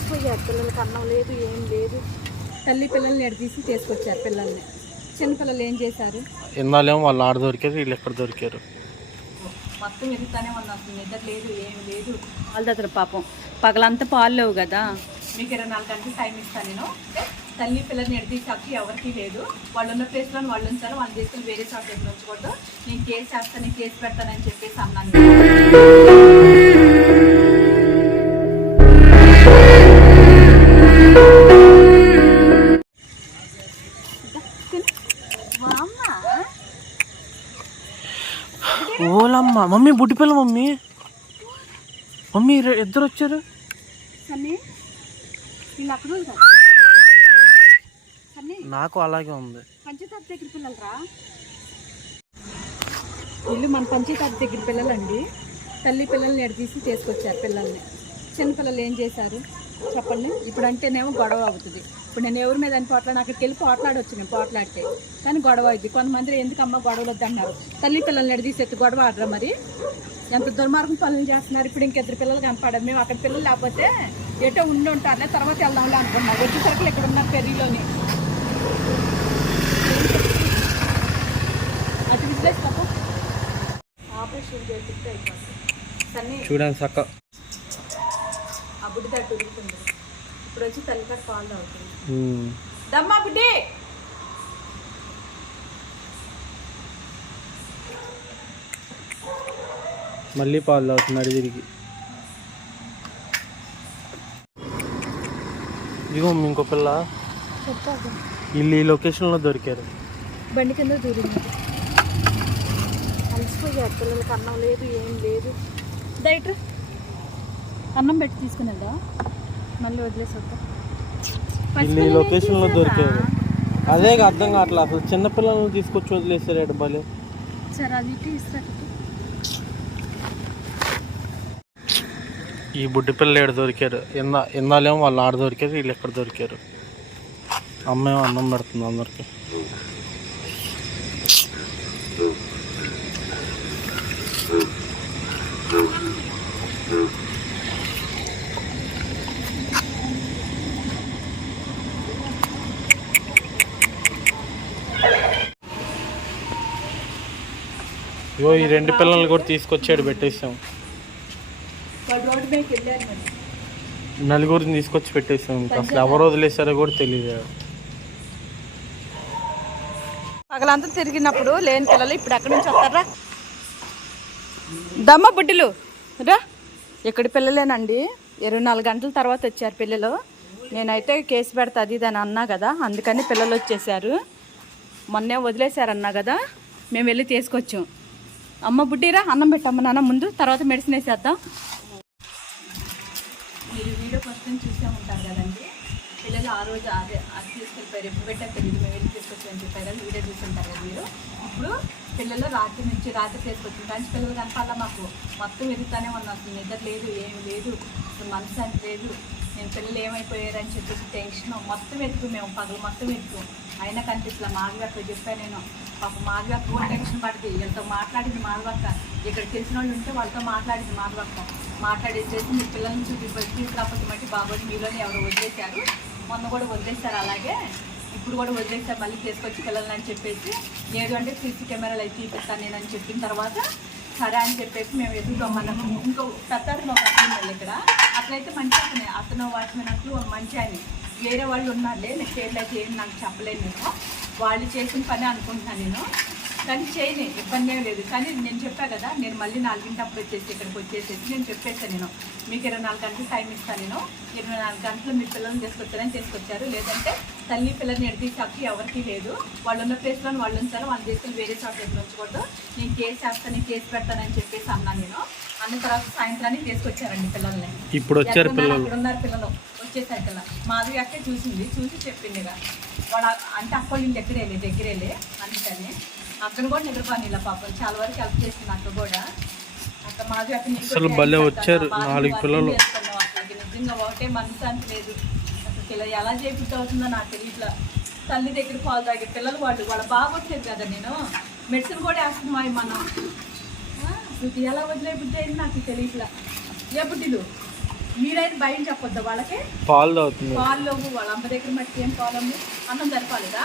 అలసిపోయారు పిల్లలకి అన్నం లేదు ఏం లేదు. తల్లి పిల్లల్ని ఎడ తీసి తీసుకొచ్చారు పిల్లల్ని. చిన్నపిల్లలు ఏం చేశారు? ఇందాలేమో వాళ్ళు ఆడ దొరికారు వీళ్ళు ఎక్కడ దొరికారు. మొత్తం ఎదుగుతానే ఉన్నాం అసలు నిద్ర లేదు ఏం లేదు. వాళ్ళ దగ్గర పాపం. పగలంతా పాలు లేవు కదా. మీకు ఇరవై నాలుగు గంటలు టైం ఇస్తాను నేను. తల్లి పిల్లల్ని ఎడతీసి హక్కు ఎవరికి లేదు. వాళ్ళు ఉన్న ప్లేస్లో వాళ్ళు ఉంచారు వాళ్ళు తీసుకుని వేరే చోట దగ్గర ఉంచకూడదు నేను కేసు చేస్తాను కేసు పెడతానని చెప్పేసి అన్నాను. ఓలమ్మ మమ్మీ బుడ్డి పిల్ల మమ్మీ. మమ్మీ ఇద్దరు వచ్చారు. నాకు అలాగే ఉంది. పంచతాత దగ్గర పిల్లలరా? వీళ్ళు మన పంచతాత దగ్గర పిల్లలండి. తల్లి పిల్లల్ని ఎడ తీసి తీసుకొచ్చారు పిల్లల్ని. చిన్న పిల్లలు ఏం చేశారు? చెప్పండి. ఇప్పుడు అంటేనేమో గొడవ అవుతుంది. ఇప్పుడు నేను ఎవరి మీద అని పోట్లాడి అక్కడికి వెళ్ళి పోట్లాడొచ్చు నేను పోట్లాడితే. కానీ గొడవ అవుతుంది కొంతమంది ఎందుకు అమ్మ గొడవలు వద్దన్నారు? తల్లి పిల్లల్ని ఎడ తీసి ఎత్తి గొడవ ఆడరా మరి? ఎంత దుర్మార్గం పనులు చేస్తున్నారు? ఇప్పుడు ఇంకిద్దరు పిల్లలు కనపడదు మేము అక్కడ పిల్లలు లేకపోతే ఎటో ఉండి ఉంటారులే తర్వాత వెళ్దాంలే అనుకున్నాం వచ్చేసరికి ఇక్కడ ఉన్నారు పెరిగిలోని అటు విజిలేసి పాపం. ఆపరేషన్ సన్నీ. చూడండి చక్క తట్టు ఉరుగుతుంది ఇప్పుడు వచ్చి తల్లికాడ పాలు తాగుతుంది దమ్మా బుడ్డి! మళ్ళీ పాలు అవుతున్నాడు తిరిగి. ఇదిగో ఇంకో పిల్ల. వీళ్ళు ఈ లొకేషన్లో దొరికారు. బండి కింద దూరింది. అలసిపోయారు పిల్లలకి అన్నం లేదు ఏం లేదు. డైట్ అన్నం పెట్టి తీసుకునేదా? మళ్ళీ వదిలేసి వద్దా ఈ లొకేషన్లో దొరికారు అదే అర్థం కావట్లేదు అసలు చిన్న పిల్లల్ని తీసుకొచ్చి వదిలేసారు భలే. సరే అది ఇటు ఇస్తారు. ఈ బుడ్డి పిల్ల ఏడు దొరికారు? ఇందా ఇందాలేమో వాళ్ళు ఆడ దొరికారు వీళ్ళు ఎక్కడ దొరికారు? అమ్మేమో అన్నం పెడుతుంది అందరికి. ఇగో ఈ రెండు పిల్లల్ని కూడా తీసుకొచ్చాడు పెట్టేసాం. నలుగురిని తీసుకొచ్చి పెట్టేసాం అసలు ఎవరు వదిలేసారో కూడా తెలియదు పగలంతా తిరిగినప్పుడు లేని పిల్లలు ఇప్పుడు ఎక్కడి నుంచి వస్తారా? దమ్మ బుడ్డిలు. రా. ఎక్కడి పిల్లలేనండి. ఇరవై నాలుగు గంటల తర్వాత వచ్చారు పిల్లలు. నేనైతే కేసు పెడతా అది ఇది అని అన్నా కదా అందుకని పిల్లలు వచ్చేసారు మొన్నే వదిలేశారన్నా కదా మేము వెళ్ళి తీసుకొచ్చాం. అమ్మ బుడ్డీరా అన్నం పెట్టమ్మ నాన్న ముందు తర్వాత మెడిసిన్ వేసేద్దాం. మీరు వీడియో ఫస్ట్ చూసే ఉంటారు కదండి. పిల్లలు ఆ రోజు అదే అది తీసుకెళ్ళిపోయారు. ఎప్పుడు పెట్టా తెలియదు మేము వెళ్ళి తీసుకొచ్చామని చెప్పారు. వీడియో చూసుంటారు కదా మీరు. ఇప్పుడు పిల్లలు రాత్రి నుంచి రాత్రి తీసుకొచ్చిన కానీ పిల్లలు కనపాల మాకు. మొత్తం ఎదుగుతానే ఉన్నాం. అసలు నిద్ర లేదు ఏమి లేదు. అసలు మనసు అని లేదు. నేను పిల్లలు ఏమైపోయారని చెప్పేసి టెన్షన్ మొత్తం ఎదుగు మేము. పగలు మొత్తం ఎదుగు. అయినా కనిపించలే మాధవక్క చెప్పాను నేను. పాప మాధవక్క కూడా టెన్షన్ పడింది. వీళ్ళతో మాట్లాడింది మాధవక్క ఇక్కడ తెలిసిన వాళ్ళు ఉంటే వాళ్ళతో మాట్లాడింది మాధవక్క మాట్లాడేసేసి మీ పిల్లల్ని చూపి తీసుకురాకపోతే మట్టి బాబోని మీలోనే ఎవరు వదిలేశారు. మొన్న కూడా వదిలేస్తారు అలాగే. ఇప్పుడు కూడా వదిలేస్తారు మళ్ళీ తీసుకొచ్చి పిల్లలని అని చెప్పేసి. లేదు అంటే సీసీ కెమెరాలు అయితే తీపిస్తాను నేను అని చెప్పిన తర్వాత సరే అని చెప్పేసి మేము ఎదుగుతామన్నాము ఇంకో పెద్దాడు ఒక అతను ఇక్కడ. అట్లయితే మంచి అతనే. అతను వాచ్మెన్ అట్లు మంచి ఆయన. వేరే వాళ్ళు ఉన్నారులే నేను పేర్లు అయితే ఏం నాకు చెప్పలేను నేను. వాళ్ళు చేసిన పని అనుకుంటున్నాను నేను. కానీ చేయని ఇబ్బంది ఏం లేదు. కానీ నేను చెప్పా కదా నేను మళ్ళీ నాలుగింటప్పుడు వచ్చేసి ఇక్కడికి వచ్చేసేసి నేను చెప్పేసాను నేను. మీకు ఇరవై నాలుగు గంటలు టైం ఇస్తాను నేను. ఇరవై నాలుగు గంటలు మీ పిల్లల్ని తీసుకొచ్చారని తీసుకొచ్చారు. లేదంటే తల్లి పిల్లల్ని ఎడతీసి హక్కు ఎవరికి లేదు. వాళ్ళు ఉన్న ప్లేస్లో వాళ్ళు ఉంచారు వాళ్ళ తీసుకుని వేరే చోట దగ్గర ఉంచకూడదు. నేను కేసు చేస్తాను కేసు పెడతానని చెప్పేసి అన్నాను నేను. అన్న తర్వాత సాయంత్రానికి తీసుకొచ్చారండి పిల్లల్ని. ఇప్పుడు వచ్చారు? పిల్లలు. అక్కడ ఉన్నారు పిల్లలు. వచ్చేసారు పిల్ల మాధవి అక్కే చూసింది. చూసి చెప్పింది వాడు అంటే అక్క వాళ్ళ దగ్గరేలే దగ్గరేలే అందుకని. అక్కడ కూడా నిద్రపోని ఇలా పాపం. చాలా వరకు హెల్ప్ చేసింది అక్క కూడా. అక్క మాధవి అక్క నీకు అసలు భలే వచ్చారు. నాలుగు పిల్లలు. నిజంగా ఒకటే మనసు అంత లేదు. అసలు ఇలా ఎలా చేపిస్తూ అవుతుందో నాకు తెలియట్లా. తల్లి దగ్గర పాలు తాగే పిల్లలు వాళ్ళు వాళ్ళ బాగా వచ్చేది కదా నేను. మెడిసిన్ కూడా వేస్తున్నాయి మనం అసలు ఎలా వదిలే బుద్ధి అయింది నాకు తెలియట్లా. ఏ బుద్ధిలు మీరైతే భయం చెప్పొద్దా వాళ్ళకి? పాలు పాలు లేవు. వాళ్ళ అమ్మ దగ్గర మట్టి ఏం పాలు ఉంది అన్నం సరిపోలేదా?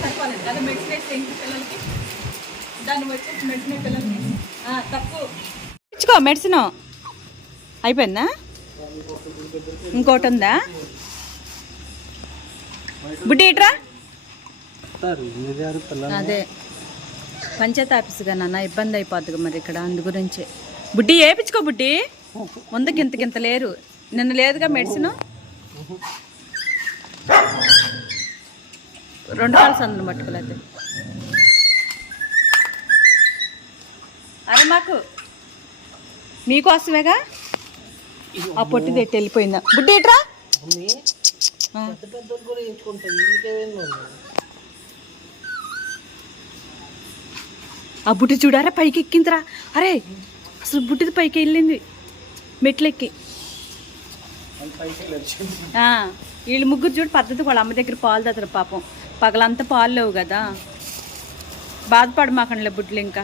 సరిపోలేదు కదా మెడిసిన్ వేస్తే ఇంటి పిల్లలకి. దాన్ని వచ్చేసి మెడిసిన్ పిల్లలకి. తక్కువ. ఇచ్చుకో మెడిసిన్. అయిపోయిందా? ఇంకోటి ఉందా బుడ్డి ఇట్రా. అదే. పంచాయతీ ఆఫీస్గా నాన్న ఇబ్బంది అయిపోద్ది మరి ఇక్కడ అందు గురించి బుడ్డి వేపించుకో బుడ్డి. ముందుకి ఇంత లేరు. నిన్న లేదుగా మెడిసిన్? రెండు కాలు సందులు పట్టుకోలేదు అరే మాకు మీకోసమేగా? ఆ పొట్టి తెట్టి వెళ్ళిపోయిందా? బుడ్డి ఇట్రా ఆ. ఆ బుట్టి చూడారా? పైకి ఎక్కిందిరా అరే అసలు బుట్టిది పైకి వెళ్ళింది మెట్లెక్కి. వీళ్ళు ముగ్గురు చూడు పద్ధతి వాళ్ళ అమ్మ దగ్గర పాలు తాతారు పాపం. పగలంతా పాలు లేవు కదా. బాధపడమాకండి బుడ్లు ఇంకా.